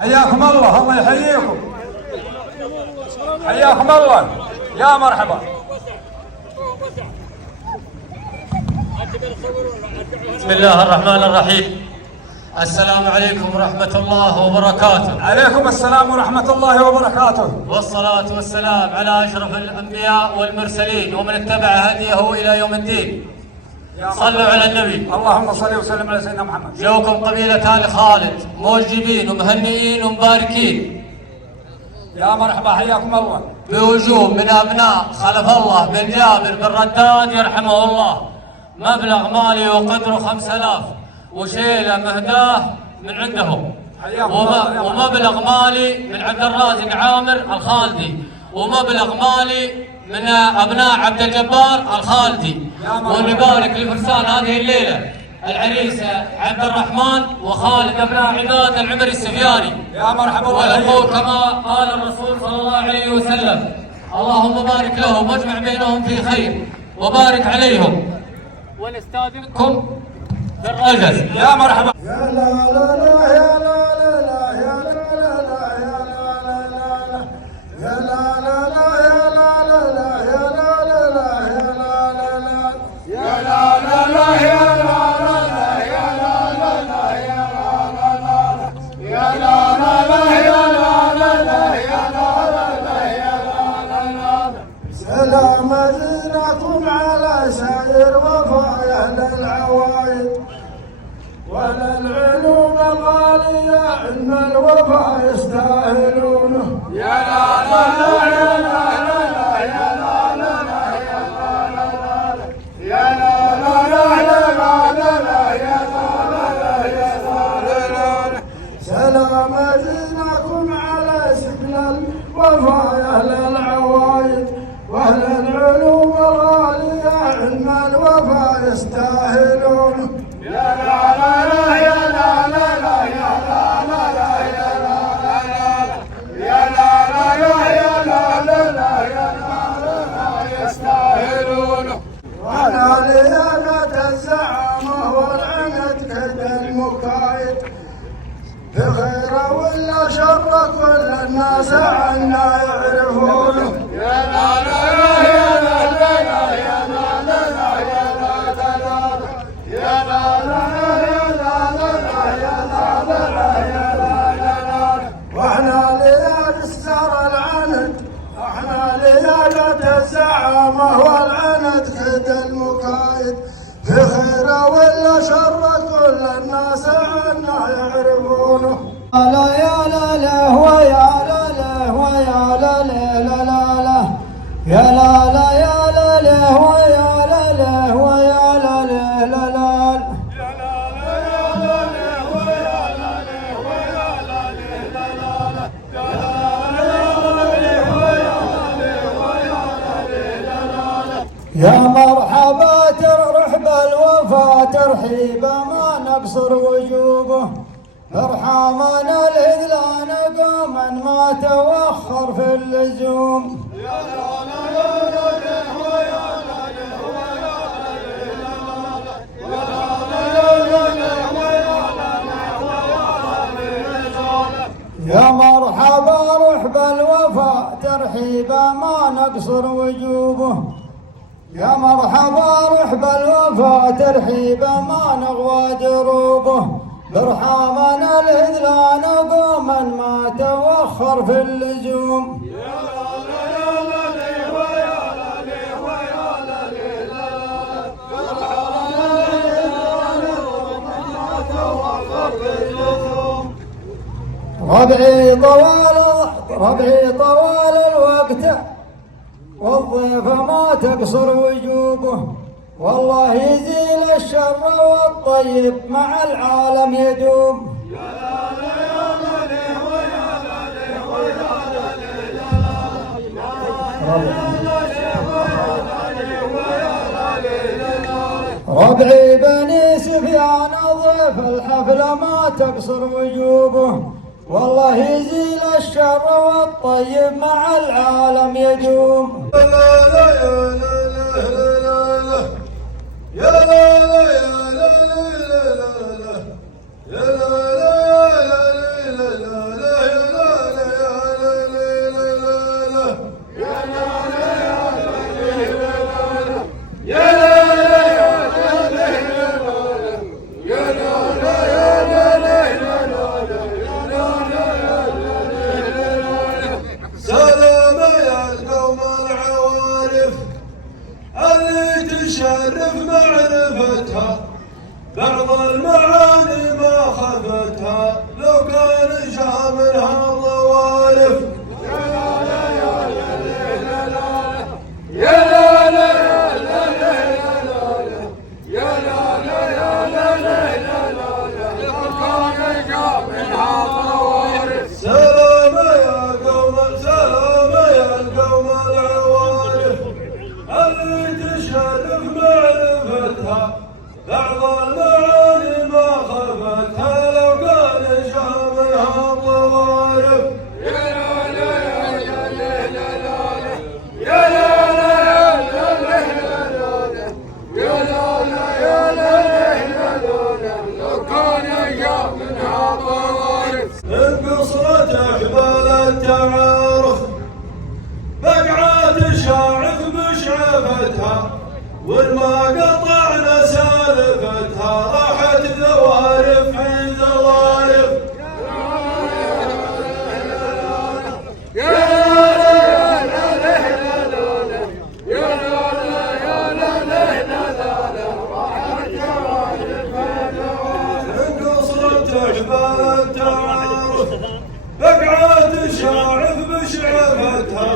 حياكم الله، الله يحييكم. حياكم الله، يا مرحبا. بسم الله الرحمن الرحيم. السلام عليكم ورحمة الله وبركاته. عليكم السلام ورحمة الله وبركاته. والصلاة والسلام على أشرف الأنبياء والمرسلين ومن اتبع هديه إلى يوم الدين. صلوا على النبي. اللهم صل وسلم على سيدنا محمد. جوكم قبيلة آل خالد موجبين ومهنئين ومباركين. يا مرحبا، حياكم الله. بوجوه من أبناء خلف الله بن جابر بن رداد يرحمه الله، مبلغ مالي وقدره 5000 وشيله مهداه من عندهم، ومبلغ مالي من عبد الرازق عامر الخالدي، ومبلغ مالي من ابناء عبد الجبار الخالدي. ونبارك لفرسان هذه الليله العريس عبد الرحمن وخالد ابناء عباد العمري السفياني. يا مرحبا. ونقول كما قال الرسول صلى الله عليه وسلم: اللهم بارك لهم واجمع بينهم في خير وبارك عليهم. ونستاذنكم بالرجز. يا مرحبا. يا لا لا لا يا لا لا لا يا لا لا لا يا لا لا لا يا لا لا لا يا لا لا لا يا لا لا لا يا لا لا لا يا لا لا لا يا لا لا لا يا لا لا لا يا لا لا لا يا لا لا لا. سلام دينكم على سائر وفايا للعوايد وللعلوم الغالية علم الوفا يستاهلونه. يا لا لا لا يا لا لا لا يا لا لا لا يا لا لا لا يا لا لا لا يا لا لا لا يا لا لا لا. سلام دينكم على سبل الوفا يا أهل العوايد واهل العلوم الغالية علم الوفا يستاهلونه. يا لا لا لا يا لا لا لا يا لا لا لا يا لا لا لا يا لا لا لا يا لا لا لا يا لا لا لا يستاهلونه. وانا لياقة الزعامة والعند كد المكايد بخير ولا شر كل الناس عنا يعرفونه. يا لا لا لا يا لا لا لا يا لا لا لا يا لا لا لا يا لا لا لا. واحنا ليال السر العند، احنا ليالة الزعامة والعند كد المكايد في خير ولا شر كل الناس عنا يعرفونه. لا يا لا لا ويا لا لا ويا لا لا لا لا لا يا لا لا يا لا لا ويا لا لا ويا لا لا لا لا. يا مرحبا ترحب الوفا ترحيبا ما نقصر وجوبه، ارحامنا الهذلان قوما ما توخر في اللزوم. يا مرحبا رحب الوفا ترحيبا ما نقصر وجوبه، يا مرحبا رحب الوفا ترحيبا ما نغوى دروبه، برحامنا الهذلان قوما ما توخر في اللزوم. ربعي طوال الوقت والضيف ما تقصر وجوبه، والله يزيل الشر والطيب مع العالم يدوم. ربعي بني سفيان ضيف الحفلة ما تقصر وجوبه، والله يزيل الشر والطيب مع العالم يدوم. لا لا يا لا لا يا لا لا يا لا لا يا لا لا يا لا لا بقعات شاعف بشعفتها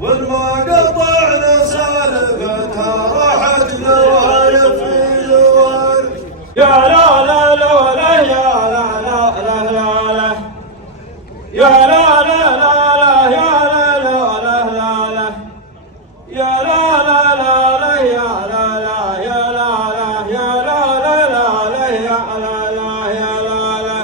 والما قطعنا سالفتها راحت نوايف في زوال. يا لا لا لا ولا يا لا لا لا لا لا يا لا لا لا لا يا لا لا لا لا لا يا لا لا لا لا يا لا لا يا لا لا يا لا لا لا لا يا لا لا يا لا لا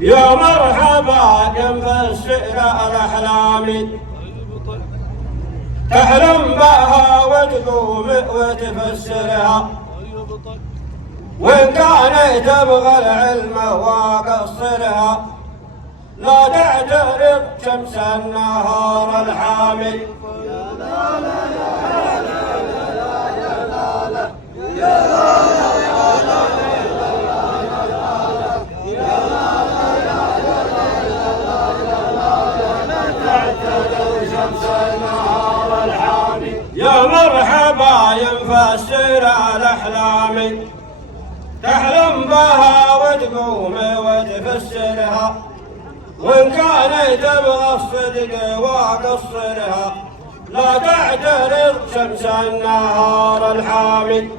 يا مرحبا ينفسر الأحلام تحلم بها وتقوم وتفسرها وإن كانت تبغى العلم وقصرها لا تعترض شمس النهار الحامي. يا مرحبا ينفسر الأحلام تحلم بها وتقوم وتفسرها وإن كانت تبغى الصدق وقصرها لا تعترض شمس النهار الحامي.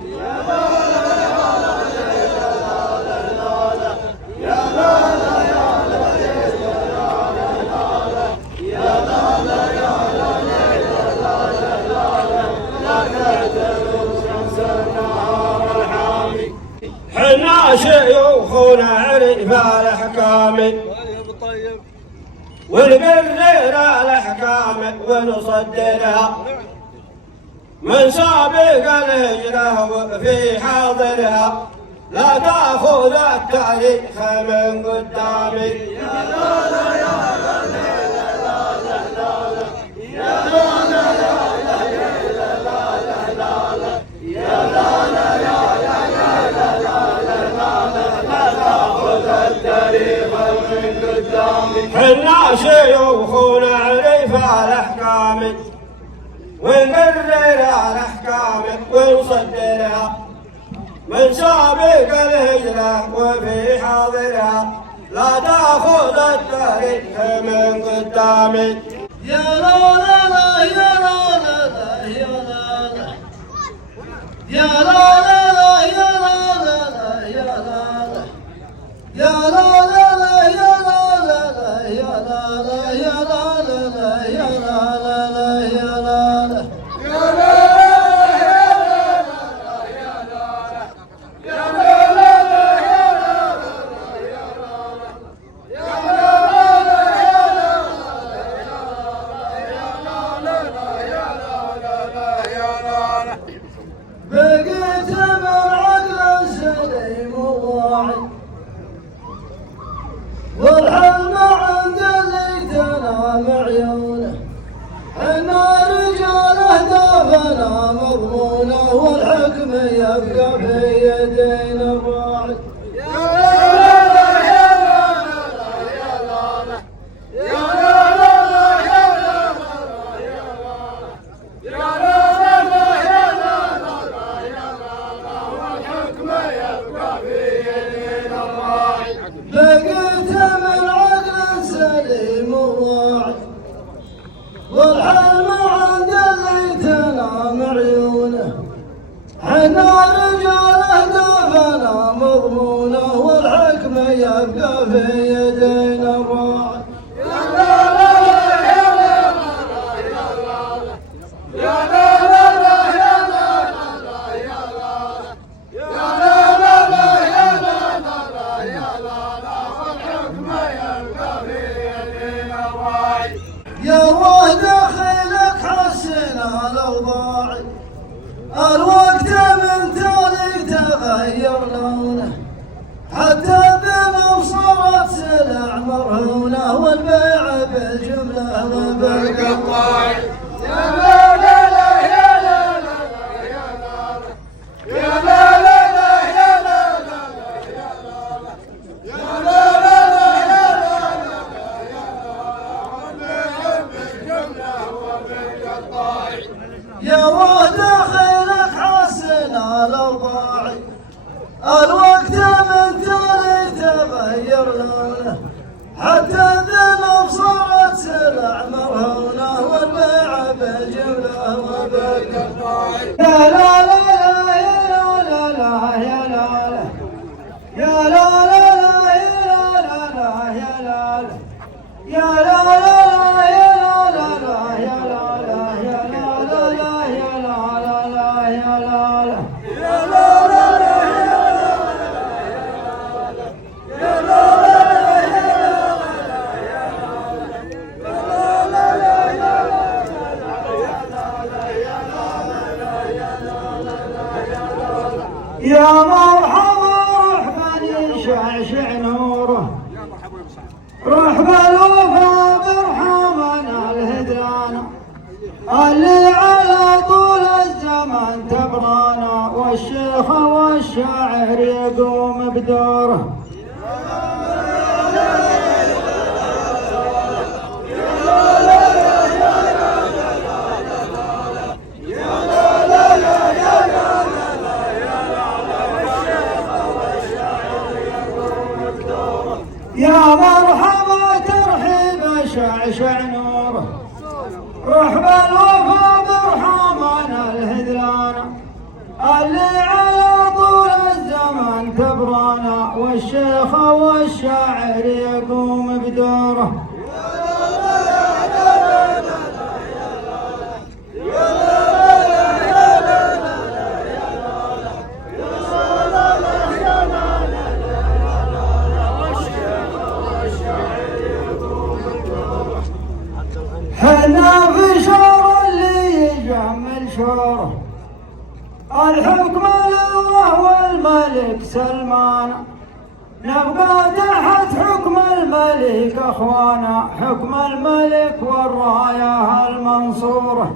حنا شيوخنا عرف الأحكام ونقرر الأحكام ونصدرها من سابق الهجرة وفي حاضرها لا تأخذ التاريخ من قدامي. حنا شيوخنا عرف الأحكام ونقرر الأحكام ونصدرها من سابق الهجرة وفي حاضرها لا تأخذ التاريخ من قدامي. يا لا لا لا يا لا لا لا يا لا لا يا لا لا لا يا لا لا لا يا لا لا يا لا لا لا يا لا لا لا يا لا لا يا لا لا لا يا لا لا لا يا لا لا بقيت من عقل سليم وواعي والحلم عند اللي تنام عيونه حنا رجال اهدافنا مضمونه والحكم يبقى في يدين الراعي. بقيت من عقل سليم وواعي والحلم عند اللي تنام عيونه حنا رجال اهدافنا مضمونه والحكم يبقى في يدين الراعي. يا الله دخيلك حسن الاوضاع الوقت من تالي تغير لونه حتى الذنب صارت سلع مرهونه والبيع بالجمله وبالقطاع. يا لا لا لا يا لا لا لا يا لا لا يا لا لا لا يا لا لا لا يا لا لا يا لا لا لا يا لا لا حتى الذنوب صارت سلع مرهونة والبيع بالجملة وبالكفاية. يا لا لا لا يا لا لا يا لا لا يا لا لا لا يا لا لا يا لا لا يا لا لا يا لا لا يا لا لا يا لا لا يا لا لا يا لا لا يا لا يا مرحبا رحمن يشعشع نوره رحمة الوفا برحمنا الهدران اللي على طول الزمن تبرانا والشيخ والشاعر يقوم بدوره. يا مرحبا ترحيب شعشع نوره رحمة الوفا برحمنا الهدران اللي على طول الزمن تبرانا والشيخ والشاعر يقوم بدوره. حنا في شهر اللي يجمل شهره الحكم لله والملك سلمان نبقى تحت حكم الملك اخوانا حكم الملك والرايه المنصوره.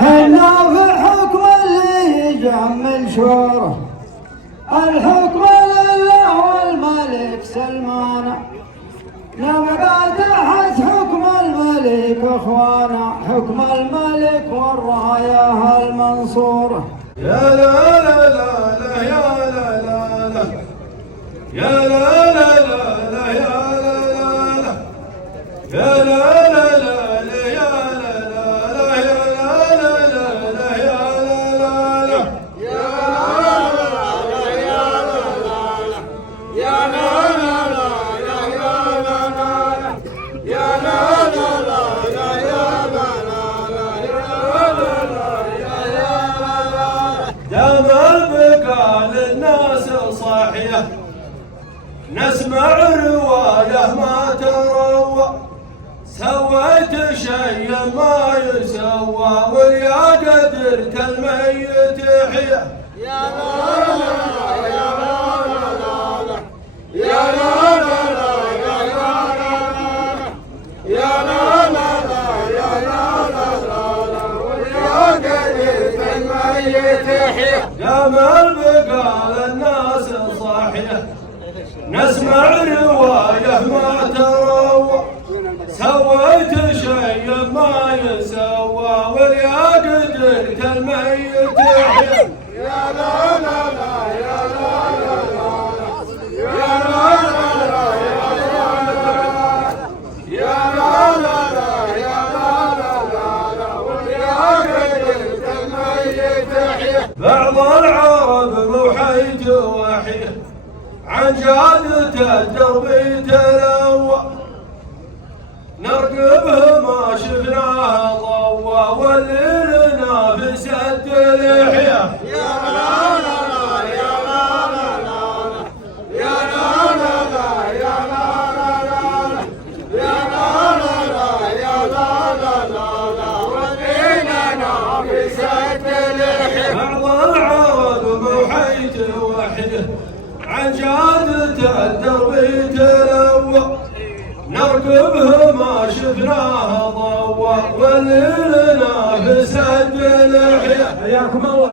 حنا في حكم اللي يجمل شوره الحكم لله والملك سلمان نبقى تحت حكم الملك اخوانا حكم الملك والرايه المنصوره. يا لا لا لا لا يا لا لا لا يا لا لا لا لا يا لا لا لا يا لا لا لا يا نسمع رواية ما تروى سويت شيء ما يسوى ويا قدرت الميت يحيى. يا لا لا يا لا لا يا لا لا يا لا لا يا لا ويا قدرت الميت يحيى. يا من بقى للناس صاحية نسمع رواية ما تروى سويت شيء ما يسوى ويا قدرت الميت يحيى. يا لا لا لا يا لا لا يا لا لا يا لا لا يا لا ويا قدرت الميت يحيى. بعض العرب محيت وحيه عن جادة الدرب تلوى نرقبه ما شفناه ضوى واللي لنا في سد لحيه. يا لا لا لا يا لا لا يا لا لا يا لا لا يا لا لا يا لا ولينا في سد لحيه. بعض العرب محيت وحده عن جادة الدرب تلوى نرقبه ما شفناه ضوى واللي لنا في سد لحيه. حياكم الله.